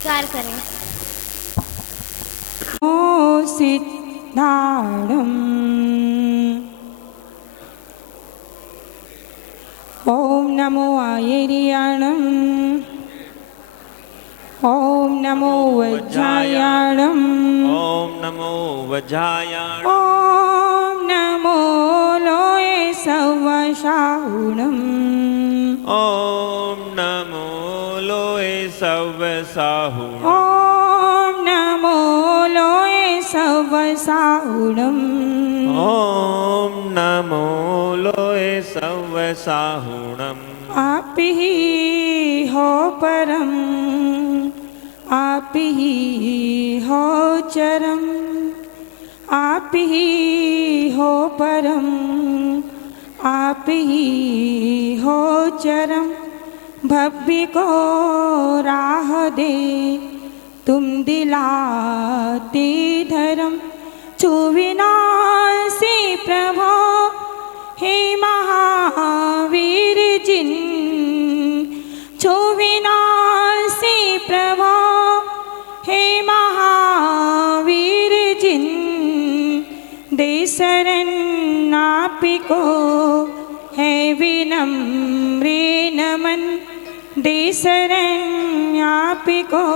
स्वीकार करें। ओ सिद्धाणम् ओम नमो आयर्याणम् ओम नमो वज्रायाणम् ओम नमो वज्रायाण ओम नमो लोये सवशाहुणम् ओम नमो लोये सवसाहुण ओम नमो लोये सवशाहुणम् ओम नमो लोये सवसाहुणम् आप ही हो परम आप ही हो चरम आप ही हो परम आप ही हो चरम भव्य को राह दे तुम दिलाते धर्म चुविनासी प्रभो हे महावीर जिन चुविनासी प्रभो हे महावीर जिन दे शरण आपको है विनम्र नमन दे शरण आपको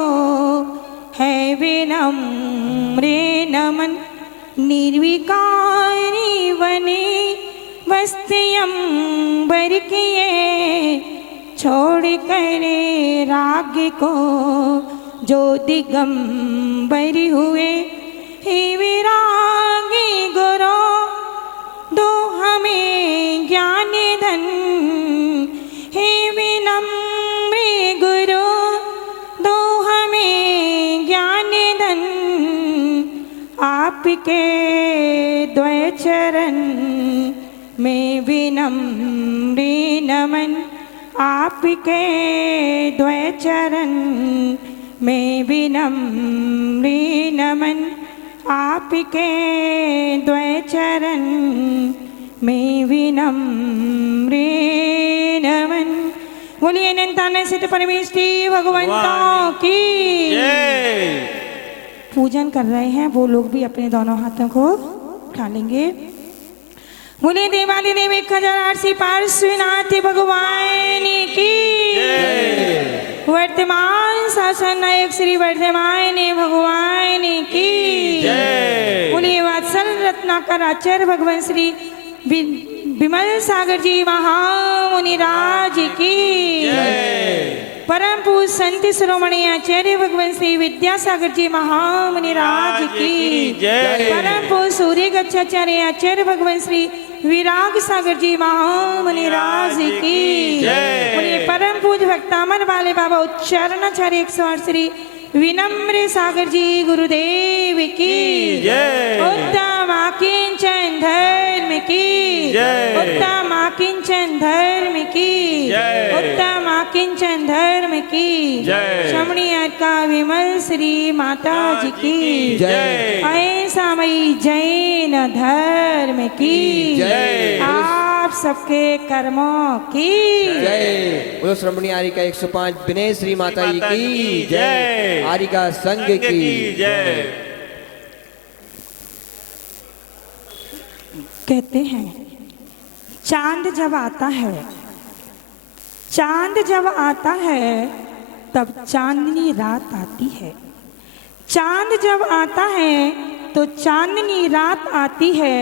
है विनम्र नमन निर्विकारी बने वस्त्यंबर किए छोड़ करे राग को जो दिगंबर हुए हे विरागी गुरु दो हमें ज्ञान धन हे विनम्र गुरु दो हमें ज्ञान धन आपके द्वय चरण में विनम्र नमन आपके द्वय चरण में विनम्र नमन आपके द्वय चरण में विनम्र नमन। बोलिए अनंतानंद सिद्ध परमेष्ठी भगवंतों की जय। पूजन कर रहे हैं वो लोग भी अपने दोनों हाथों को उठा लेंगे। बोले देवादिदेव 1008 पार्श्वनाथ भगवान की वर्तमान शासन नायक श्री वर्धमान भगवान की बोलिए वात्सल रत्नाकर आचार्य भगवान श्री विमल सागर जी महामुनिराज की परम पूज संत शिरोमणि आचार्य भगवान श्री विद्यासागर जी महामुनिराज की परम पूज सूर्य गच्छाचार्य आचार्य भगवान श्री विराग सागर जी महामुनिराज की बोलिए परम पूज भक्तामन वाले बाबा उच्चारणाचार्य 108 श्री विनम्र सागर जी गुरुदेव की उत्तम किंचन धर्म की उत्तम किंचन धर्म की उत्तम किंचन धर्म की शमणीय का विमल श्री माता जी की ऐसा मई जैन धर्म की आप सबके कर्मों की जय। बोलो श्रमणी आरिका 105 विनय श्री माता जी की जय। आरिका संघ की जय। कहते हैं चांद जब आता है चांद जब आता है तब चांदनी रात आती है चांद जब आता है तो चांदनी रात आती है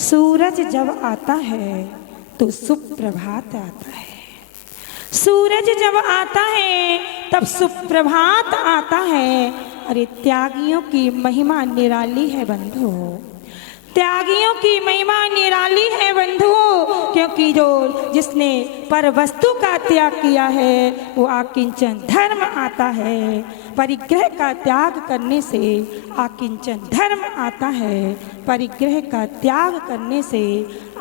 सूरज जब आता है तो सुप्रभात आता है सूरज जब आता है तब सुप्रभात आता है। अरे त्यागियों की महिमा निराली है बंधु त्यागियों की महिमा निराली है बंधु क्योंकि जो जिसने पर वस्तु का त्याग किया है वो आकिंचन धर्म आता है परिग्रह का त्याग करने से आकिंचन धर्म आता है परिग्रह का त्याग करने से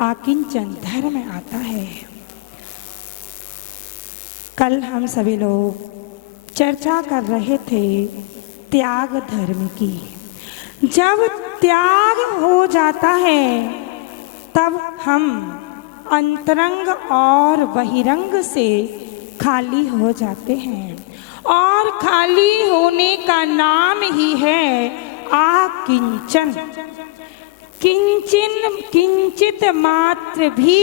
आकिंचन धर्म आता है। कल हम सभी लोग चर्चा कर रहे थे त्याग धर्म की। जब त्याग हो जाता है तब हम अंतरंग और बहिरंग से खाली हो जाते हैं और खाली होने का नाम ही है आकिंचन। किंचन किंचित मात्र भी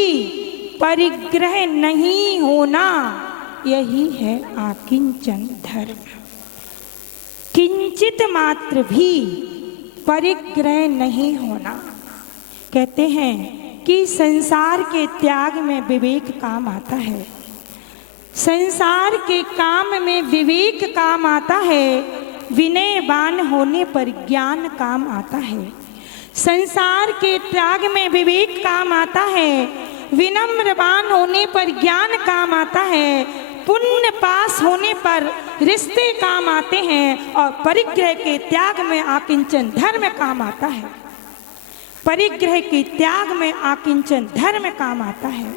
परिग्रह नहीं होना, यही है आकिंचन धर्म। किंचित मात्र भी परिग्रह नहीं होना। कहते हैं कि संसार के त्याग में विवेक काम आता है, संसार के काम में विवेक काम आता है, विनयवान होने पर ज्ञान काम आता है। संसार के त्याग में विवेक काम आता है, विनम्रवान होने पर ज्ञान काम आता है, पुण्य पास होने पर रिश्ते काम आते हैं, और परिग्रह के त्याग में आकिंचन धर्म काम आता है। परिग्रह के त्याग में आकिंचन धर्म काम आता है।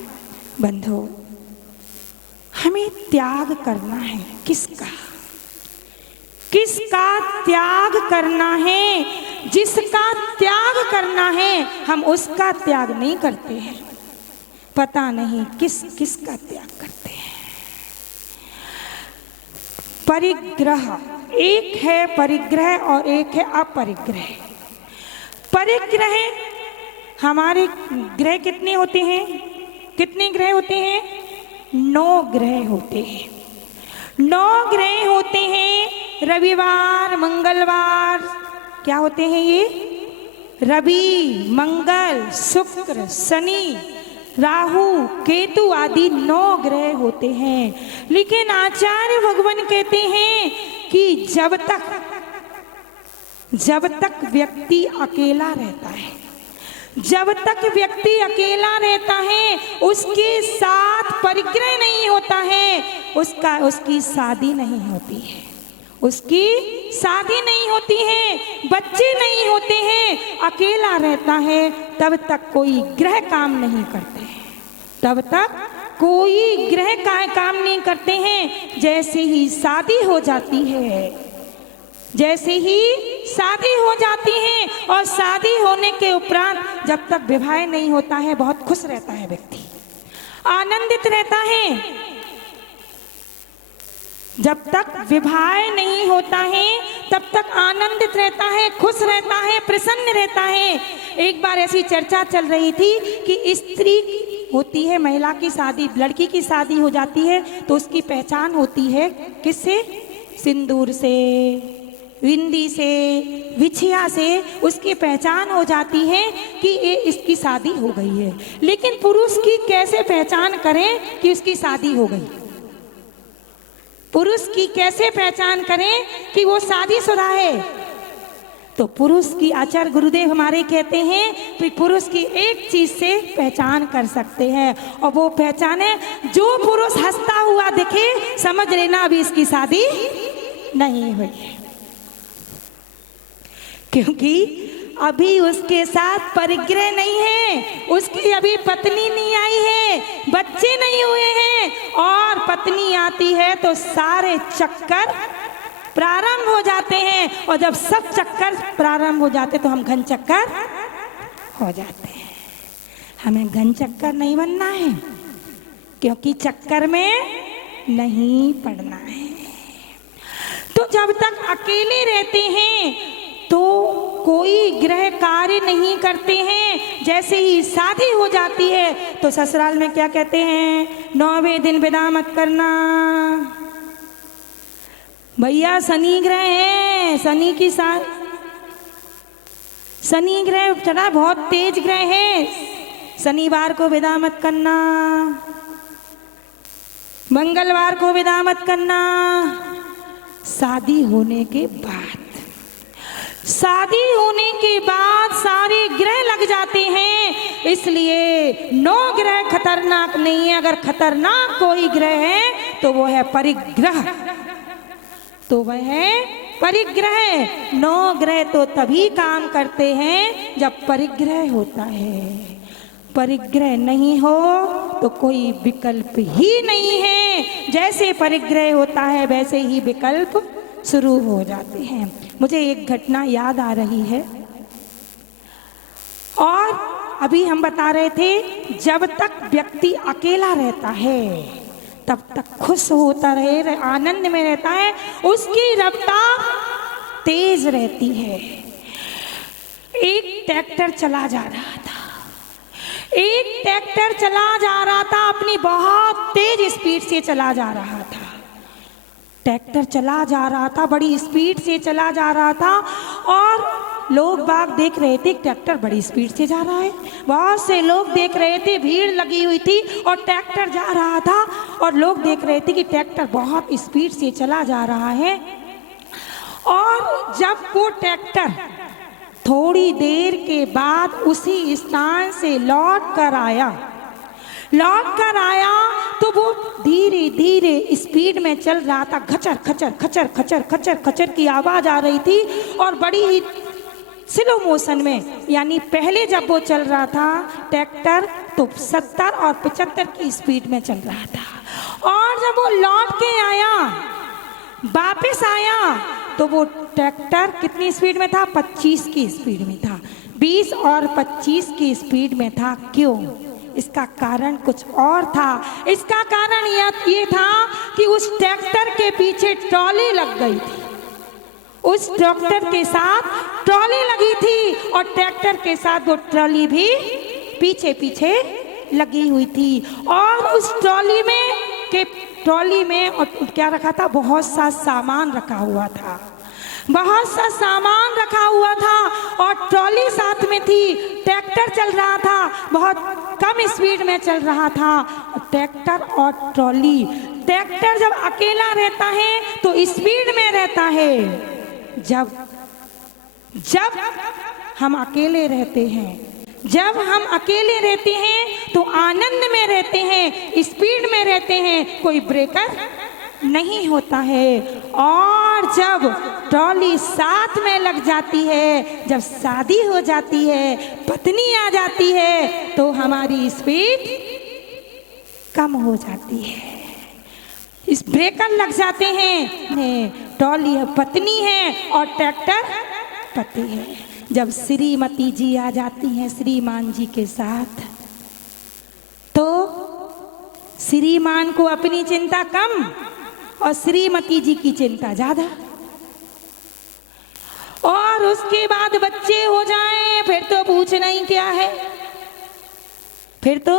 बंधु, हमें त्याग करना है। किसका? किसका त्याग करना है? जिसका त्याग करना है, हम उसका त्याग नहीं करते हैं। पता नहीं किसका त्याग करते हैं। परिग्रह, एक है परिग्रह और एक है अपरिग्रह। परिग्रह, हमारे ग्रह कितने होते हैं? कितने ग्रह होते हैं? 9 ग्रह होते हैं। 9 ग्रह होते हैं। रविवार, मंगलवार, क्या होते हैं ये? रवि, मंगल, शुक्र, शनि, राहु, केतु आदि 9 ग्रह होते हैं। लेकिन आचार्य भगवान कहते हैं कि जब तक व्यक्ति अकेला रहता है, जब तक व्यक्ति अकेला रहता है, उसके साथ परिग्रह नहीं होता है, उसकी शादी नहीं होती है, उसकी शादी नहीं होती है, बच्चे नहीं होते हैं, अकेला रहता है, तब तक कोई ग्रह काम नहीं करते हैं, तब तक कोई ग्रह का काम नहीं करते हैं। जैसे ही शादी हो जाती है, जैसे ही शादी हो जाती है, और शादी होने के उपरांत जब तक विवाह नहीं होता है, बहुत खुश रहता है व्यक्ति, आनंदित रहता है। जब तक विवाह नहीं होता है, तब तक आनंदित रहता है, खुश रहता है, प्रसन्न रहता है। एक बार ऐसी चर्चा चल रही थी कि स्त्री होती है, महिला की शादी, लड़की की शादी हो जाती है, तो उसकी पहचान होती है किससे? सिंदूर से, बिंदी से, बिछिया से उसकी पहचान हो जाती है कि ये इसकी शादी हो गई है। लेकिन पुरुष की कैसे पहचान करें कि उसकी शादी हो गई? पुरुष की कैसे पहचान करें कि वो शादीशुदा है? तो पुरुष की आचार्य गुरुदेव हमारे कहते हैं कि पुरुष की एक चीज से पहचान कर सकते हैं, और वो पहचान है, जो पुरुष हंसता हुआ दिखे, समझ लेना अभी इसकी शादी नहीं हुई है, क्योंकि अभी उसके साथ परिग्रह नहीं है, उसकी अभी पत्नी नहीं आई है, बच्चे नहीं हुए हैं, और पत्नी आती है तो सारे चक्कर प्रारंभ हो जाते हैं, और जब सब चक्कर प्रारंभ हो जाते तो हम घन चक्कर हो जाते हैं। हमें घन चक्कर नहीं बनना है, क्योंकि चक्कर में नहीं पड़ना है। तो जब तक अकेले रहते हैं तो कोई ग्रह कार्य नहीं करते हैं। जैसे ही शादी हो जाती है तो ससुराल में क्या कहते हैं? 9वें दिन विदा मत करना भैया, शनि ग्रह है, शनि ग्रह चढ़ा, बहुत तेज ग्रह है, शनिवार को विदा मत करना, मंगलवार को विदा मत करना। शादी होने के बाद सारे ग्रह लग जाते हैं, इसलिए 9 ग्रह खतरनाक नहीं है। अगर खतरनाक कोई ग्रह है तो वो है परिग्रह, तो वह है परिग्रह। 9 ग्रह तो तभी काम करते हैं जब परिग्रह होता है। परिग्रह नहीं हो तो कोई विकल्प ही नहीं है। जैसे परिग्रह होता है वैसे ही विकल्प शुरू हो जाते हैं। मुझे एक घटना याद आ रही है, और अभी हम बता रहे थे, जब तक व्यक्ति अकेला रहता है तब तक खुश होता रहे, आनंद में रहता है, उसकी रफ्तार तेज रहती है। एक ट्रैक्टर चला जा रहा था, एक ट्रैक्टर चला जा रहा था, अपनी बहुत तेज स्पीड से चला जा रहा था। ट्रैक्टर चला जा रहा था, बड़ी स्पीड से चला जा रहा था, और लोग बाग देख रहे थे ट्रैक्टर बड़ी स्पीड से जा रहा है। बहुत से लोग देख रहे थे, भीड़ लगी हुई थी और ट्रैक्टर जा रहा था, और लोग देख रहे थे कि ट्रैक्टर बहुत स्पीड से चला जा रहा है। और जब वो ट्रैक्टर थोड़ी देर के बाद उसी स्थान से लौट कर आया, तो वो धीरे धीरे स्पीड में चल रहा था। खचर खचर खचर खचर खचर खचर की आवाज आ रही थी, और बड़ी ही स्लो मोशन में, यानी पहले जब वो चल रहा था ट्रैक्टर तो 70 और 75 की स्पीड में चल रहा था। और जब वो लौट के आया, वापस आया, तो वो ट्रैक्टर कितनी स्पीड में था? 25 की स्पीड में था। 20 और 25 की स्पीड में था। क्यों? इसका कारण कुछ और था। इसका कारण ये था कि उस ट्रैक्टर के पीछे ट्रॉली लग गई थी, उस ट्रैक्टर के साथ ट्रॉली लगी थी, और ट्रैक्टर के साथ वो ट्रॉली भी पीछे पीछे लगी हुई थी। और उस ट्रॉली में और क्या रखा था? बहुत सा सामान रखा हुआ था, बहुत सा सामान रखा हुआ था, और ट्रॉली साथ में थी। ट्रैक्टर चल रहा था, बहुत कम स्पीड में चल रहा था। ट्रैक्टर और ट्रॉली, ट्रैक्टर जब अकेला रहता है तो स्पीड में रहता है, जब हम अकेले रहते हैं, जब हम अकेले रहते हैं तो आनंद में रहते हैं, स्पीड में रहते हैं, कोई ब्रेकर नहीं होता है। और जब ट्रॉली साथ में लग जाती है, जब शादी हो जाती है, पत्नी आ जाती है, तो हमारी स्पीड कम हो जाती है, इस ब्रेकर लग जाते हैं। ट्रॉली पत्नी है और ट्रैक्टर पति है। जब श्रीमती जी आ जाती हैं श्रीमान जी के साथ, तो श्रीमान को अपनी चिंता कम और श्रीमती जी की चिंता ज्यादा। और उसके बाद बच्चे हो जाएं, फिर तो पूछना ही क्या है, फिर तो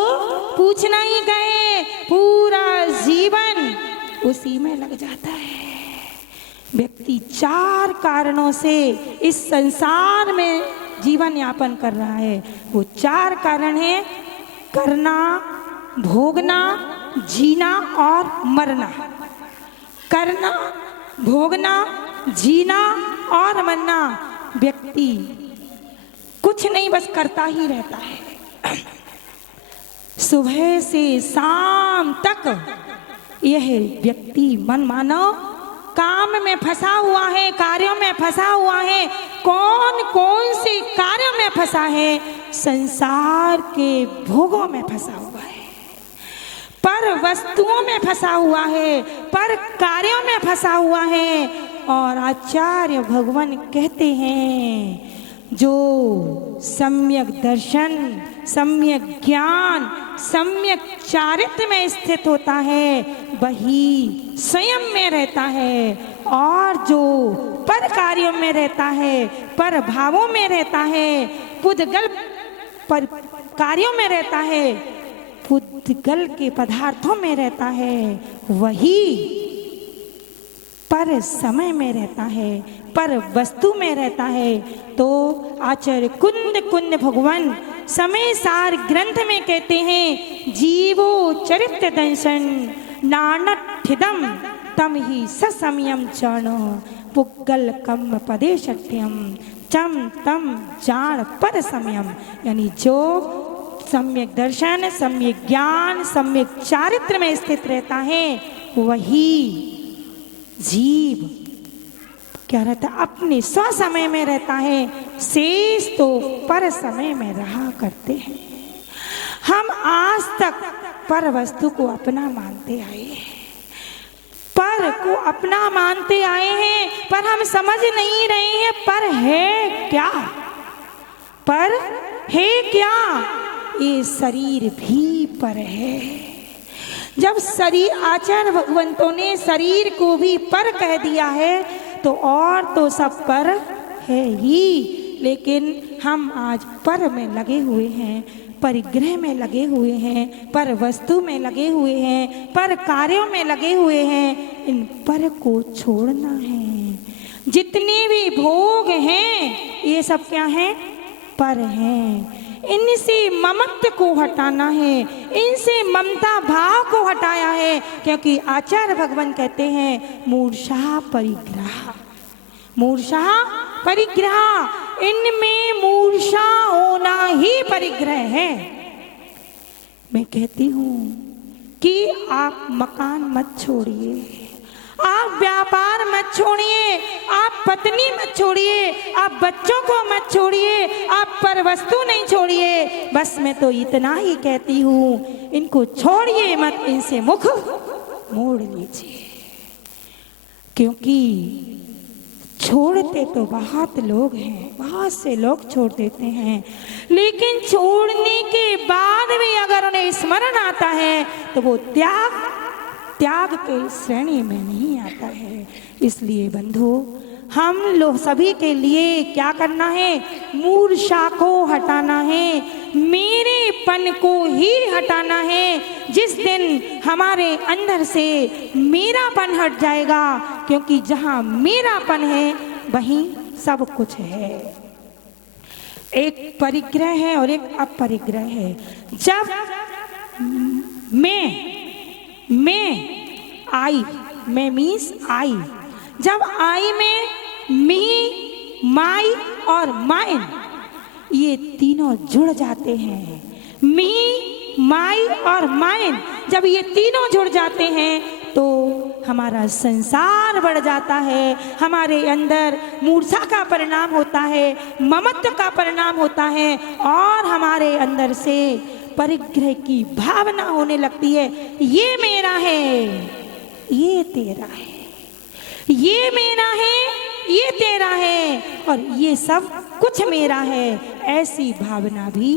पूछना ही क्या है, पूरा जीवन उसी में लग जाता है। व्यक्ति 4 कारणों से इस संसार में जीवन यापन कर रहा है। वो 4 कारण हैं: करना, भोगना, जीना और मरना। करना, भोगना, जीना और मरना। व्यक्ति कुछ नहीं, बस करता ही रहता है। सुबह से शाम तक यह व्यक्ति मन मानो काम में फंसा हुआ है, कार्यों में फंसा हुआ है। कौन कौन से कार्यों में फंसा है? संसार के भोगों में फंसा हुआ है, पर वस्तुओं में फंसा हुआ है, पर कार्यों में फंसा हुआ है। और आचार्य भगवान कहते हैं, जो सम्यक दर्शन, सम्यक ज्ञान, सम्यक चारित्र में स्थित होता है, वही स्वयं में रहता है। और जो पर कार्यों में रहता है, पर भावों में रहता है, पुद्गल पर कार्यों में रहता है, पुद्गल के पदार्थों में रहता है, वही पर समय में रहता है, पर वस्तु में रहता है। तो आचार्य कुंद भगवान समय सार ग्रंथ में कहते हैं, जीवो चरित्र दंशन नानठिदम तम ही ससमयम चरणो पुग्गल कम पदे सत्यम चम तम जान पर समयम। यानी जो सम्यक दर्शन, सम्यक ज्ञान, सम्यक चारित्र में स्थित रहता है, वही जीव क्या रहता है? अपने स्वसमय में रहता है। शेष तो पर समय में रहा करते हैं। हम आज तक पर वस्तु को अपना मानते आए हैं, पर को अपना मानते आए हैं, पर हम समझ नहीं रहे हैं पर है क्या, पर है क्या? ये शरीर भी पर है, जब शरीर आचार्य भगवंतों ने शरीर को भी पर कह दिया है तो और तो सब पर है ही, लेकिन हम आज पर में लगे हुए हैं, परिग्रह में लगे हुए हैं, पर वस्तु में लगे हुए हैं, पर कार्यों में लगे हुए हैं। इन पर को छोड़ना है। जितने भी भोग हैं ये सब क्या हैं? पर हैं। इनसे ममत्व को हटाना है, इनसे ममता भाव को हटाया है, क्योंकि आचार्य भगवान कहते हैं मूर्छा परिग्रह, मूर्छा परिग्रह, इनमें मूर्छा होना ही परिग्रह है। मैं कहती हूँ कि आप मकान मत छोड़िए, आप व्यापार मत छोड़िए, आप पत्नी मत छोड़िए, आप बच्चों को मत छोड़िए, आप पर वस्तु नहीं छोड़िए। बस मैं तो इतना ही कहती हूँ, इनको छोड़िए मत, इनसे मुख मोड़ लीजिए, क्योंकि छोड़ते तो बहुत लोग हैं, बहुत से लोग छोड़ देते हैं, लेकिन छोड़ने के बाद भी अगर उन्हें स्मरण आता है तो वो त्याग के श्रेणी में नहीं आता है। इसलिए बंधु, हम लोग सभी के लिए क्या करना है? मूर्छा को हटाना है, मेरेपन को ही हटाना है। जिस दिन हमारे अंदर से मेरापन हट जाएगा, क्योंकि जहाँ मेरापन है वहीं सब कुछ है। एक परिग्रह है और एक अपरिग्रह है। जब मैं आई, मैं मीन्स आई, जब आई में मी, माई और माइन ये तीनों जुड़ जाते हैं, मी, माई और माइन जब ये तीनों जुड़ जाते हैं तो हमारा संसार बढ़ जाता है, हमारे अंदर मूर्छा का परिणाम होता है, ममत्व का परिणाम होता है, और हमारे अंदर से परिग्रह की भावना होने लगती है। ये मेरा है, ये तेरा है, ये मेरा है, ये तेरा है, और ये सब कुछ मेरा है, ऐसी भावना भी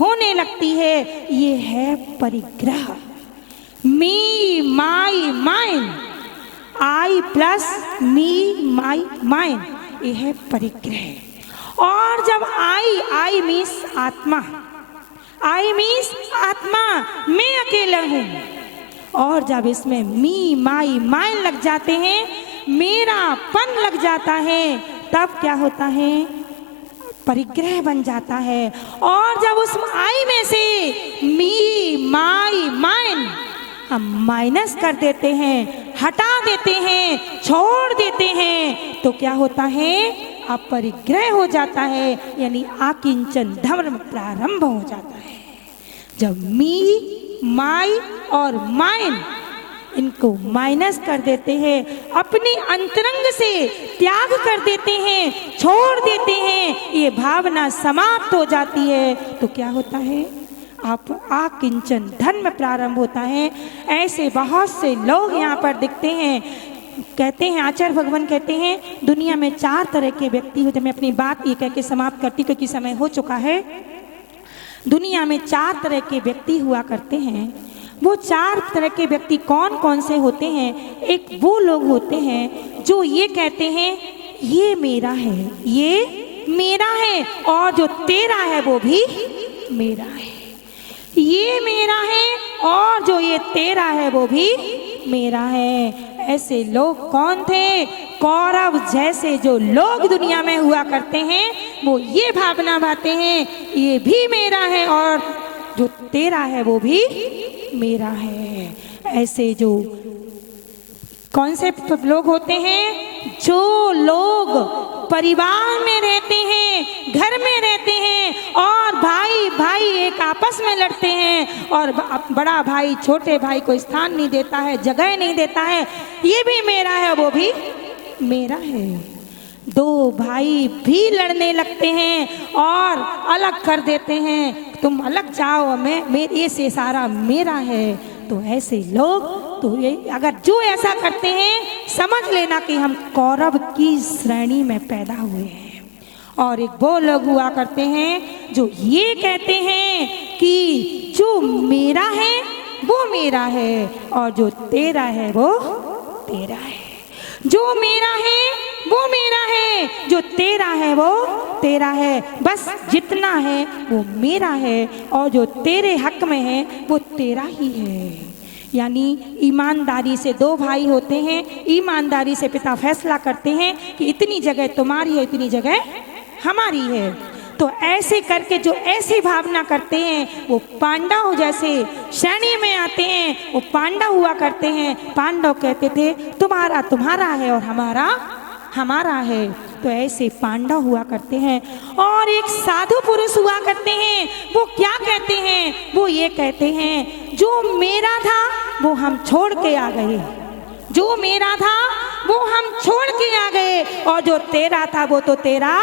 होने लगती है। ये है परिग्रह। मी, माई, माइन, आई प्लस मी, माई, माइन, ये है परिग्रह। और जब आई मीन्स आत्मा, आई मीन्स आत्मा, मैं अकेला हूँ, और जब इसमें मी, माई, माइन लग जाते हैं, मेरापन लग जाता है, तब क्या होता है? परिग्रह बन जाता है। और जब उस आई में से मी, माई, माइन हम माइनस कर देते हैं, हटा देते हैं, छोड़ देते हैं, तो क्या होता है? अपरिग्रह हो जाता है, यानी आकिंचन धर्म प्रारंभ हो जाता है। जब मी, माई और माइन इनको माइनस कर देते हैं, अपनी अंतरंग से त्याग कर देते हैं, छोड़ देते हैं, ये भावना समाप्त हो जाती है, तो क्या होता है? आप आकिंचन धर्म प्रारंभ होता है। ऐसे बहुत से लोग यहाँ पर दिखते हैं। कहते हैं, आचार्य भगवान कहते हैं, दुनिया में 4 तरह के व्यक्ति होते हैं। मैं अपनी बात ये कह के समाप्त करती क्योंकि समय हो चुका है। दुनिया में 4 तरह के व्यक्ति हुआ करते हैं। वो 4 तरह के व्यक्ति कौन कौन से होते हैं? एक वो लोग होते हैं जो ये कहते हैं ये मेरा है, ये मेरा है, और जो तेरा है वो भी मेरा है। ये मेरा है और जो ये तेरा है वो भी मेरा है। ऐसे लोग कौन थे? कौरव जैसे जो लोग दुनिया में हुआ करते हैं, वो ये भावना भाते हैं ये भी मेरा है और जो तेरा है वो भी मेरा है। ऐसे जो कौन से लोग होते हैं? जो लोग परिवार में रहते हैं, घर में रहते हैं, और भाई भाई एक आपस में लड़ते हैं, और बड़ा भाई छोटे भाई को स्थान नहीं देता है, जगह नहीं देता है, ये भी मेरा है वो भी मेरा है। 2 भाई भी लड़ने लगते हैं और अलग कर देते हैं, तुम अलग जाओ, ये से सारा मेरा है। तो ऐसे लोग, तो ये अगर जो ऐसा करते हैं, समझ लेना कि हम कौरव की श्रेणी में पैदा हुए हैं। और एक वो लोग हुआ करते हैं जो ये कहते हैं कि जो मेरा है वो मेरा है और जो तेरा है वो तेरा है। जो मेरा है वो मेरा है, जो तेरा है वो तेरा है। बस जितना है वो मेरा है और जो तेरे हक में है वो तेरा ही है। यानी ईमानदारी से दो भाई होते हैं, ईमानदारी से पिता फैसला करते हैं कि इतनी जगह तुम्हारी है, इतनी जगह हमारी है। तो ऐसे करके जो ऐसी भावना करते हैं वो पांडव जैसे श्रेणी में आते हैं। वो पांडव हुआ करते हैं। पांडव कहते थे तुम्हारा तुम्हारा है और हमारा हमारा है। तो ऐसे पांडव हुआ करते हैं। और एक साधु पुरुष हुआ करते हैं। वो क्या कहते हैं? वो ये कहते हैं जो मेरा था वो हम छोड़ के आ गए, जो मेरा था वो हम छोड़ के आ गए और जो तेरा था वो तो तेरा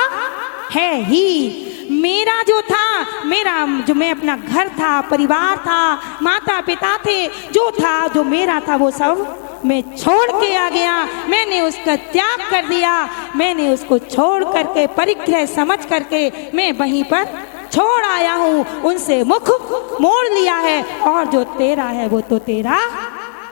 है ही। मेरा जो था, मेरा जो मैं अपना घर था, परिवार था, माता पिता थे, जो था जो मेरा था वो सब मैं छोड़ के आ गया। मैंने उसका त्याग कर दिया। मैंने उसको छोड़ करके परिग्रह समझ करके मैं वहीं पर छोड़ आया हूँ। उनसे मुख मोड़ लिया है और जो तेरा है वो तो तेरा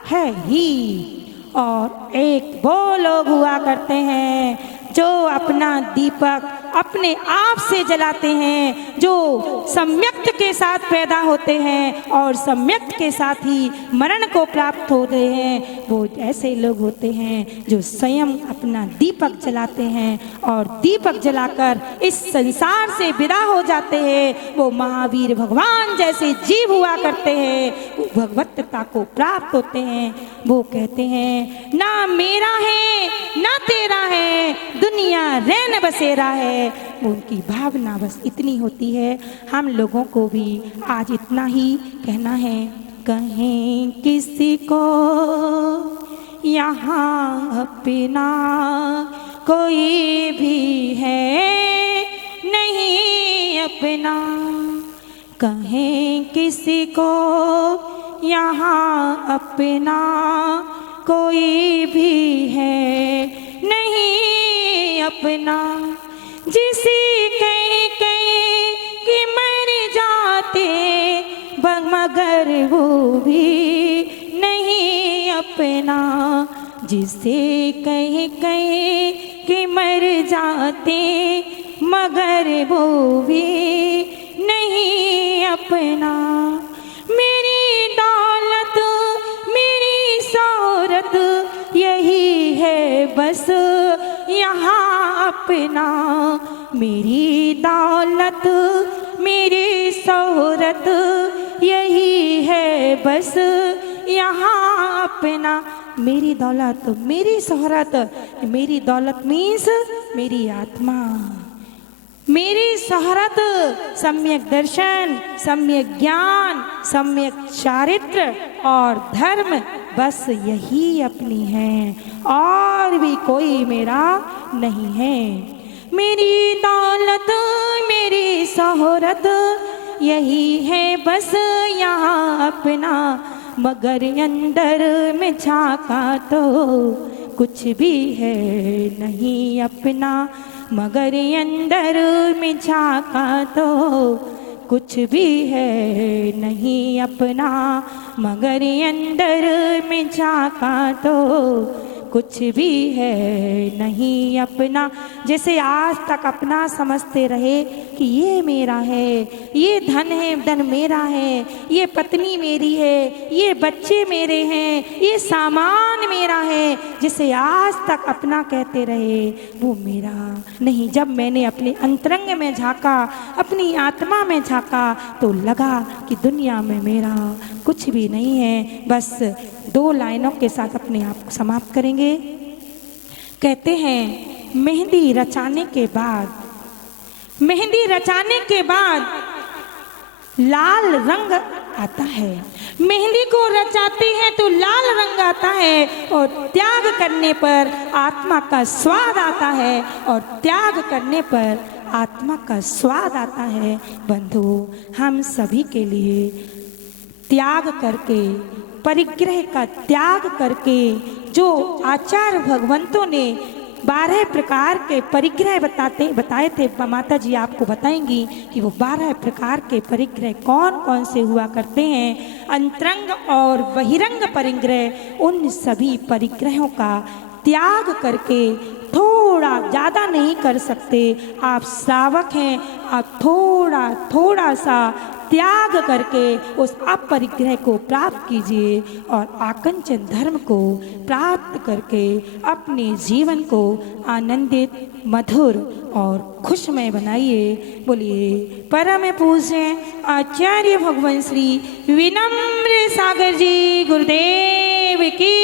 है ही। और एक वो लोग हुआ करते हैं जो अपना दीपक अपने आप से जलाते हैं, जो सम्यक्त के साथ पैदा होते हैं और सम्यक्त के साथ ही मरण को प्राप्त होते हैं। वो ऐसे लोग होते हैं जो स्वयं अपना दीपक जलाते हैं और दीपक जलाकर इस संसार से विदा हो जाते हैं। वो महावीर भगवान जैसे जीव हुआ करते हैं, वो भगवत्ता को प्राप्त होते हैं। वो कहते हैं ना मेरा है ना तेरा है, दुनिया रैन बसेरा है। उनकी भावना बस इतनी होती है। हम लोगों को भी आज इतना ही कहना है। कहें किसी को यहाँ अपना कोई भी है नहीं अपना। कहें किसी को यहाँ अपना कोई भी है नहीं अपना। जिसे कहीं कहीं कि मर जाते मगर वो भी नहीं अपना। जिसे कहीं कहीं कि मर जाते मगर वो भी नहीं अपना। मेरी दौलत मेरी शोहरत यही है बस यहाँ अपना। मेरी दौलत मेरी शोहरत यही है बस यहाँ अपना। मेरी दौलत मेरी शोहरत, मेरी दौलत मीन्स मेरी आत्मा, मेरी शोहरत सम्यक दर्शन, सम्यक ज्ञान, सम्यक चारित्र और धर्म, बस यही अपनी है और भी कोई मेरा नहीं है। मेरी दौलत मेरी शोहरत यही है बस यहाँ अपना। मगर अंदर में झांका तो कुछ भी है नहीं अपना। मगर अंदर में झांका तो कुछ भी है नहीं अपना। मगर अंदर में झांका तो कुछ भी है नहीं अपना। जैसे आज तक अपना समझते रहे कि ये मेरा है, ये धन है, धन मेरा है, ये पत्नी मेरी है, ये बच्चे मेरे हैं, ये सामान मेरा है, जिसे आज तक अपना कहते रहे वो मेरा नहीं। जब मैंने अपने अंतरंग में झांका, अपनी आत्मा में झांका तो लगा कि दुनिया में मेरा कुछ भी नहीं है। बस दो लाइनों के साथ अपने आप को समाप्त करेंगे। कहते हैं मेहंदी रचाने के बाद, मेहंदी रचाने के बाद लाल रंग आता है। मेहंदी को रचाते हैं तो लाल रंग आता है और त्याग करने पर आत्मा का स्वाद आता है और त्याग करने पर आत्मा का स्वाद आता है। बंधु, हम सभी के लिए त्याग करके, परिग्रह का त्याग करके जो आचार्य भगवंतों ने 12 प्रकार के परिग्रह बताए थे। माता जी आपको बताएंगी कि वो 12 प्रकार के परिग्रह कौन कौन से हुआ करते हैं। अंतरंग और बहिरंग परिग्रह, उन सभी परिग्रहों का त्याग करके, थोड़ा ज़्यादा नहीं कर सकते, आप श्रावक हैं, आप थोड़ा थोड़ा सा त्याग करके उस अपरिग्रह को प्राप्त कीजिए और आकंचन धर्म को प्राप्त करके अपने जीवन को आनंदित, मधुर और खुशमय बनाइए। बोलिए परम पूज्य आचार्य भगवान श्री विनम्र सागर जी गुरुदेव की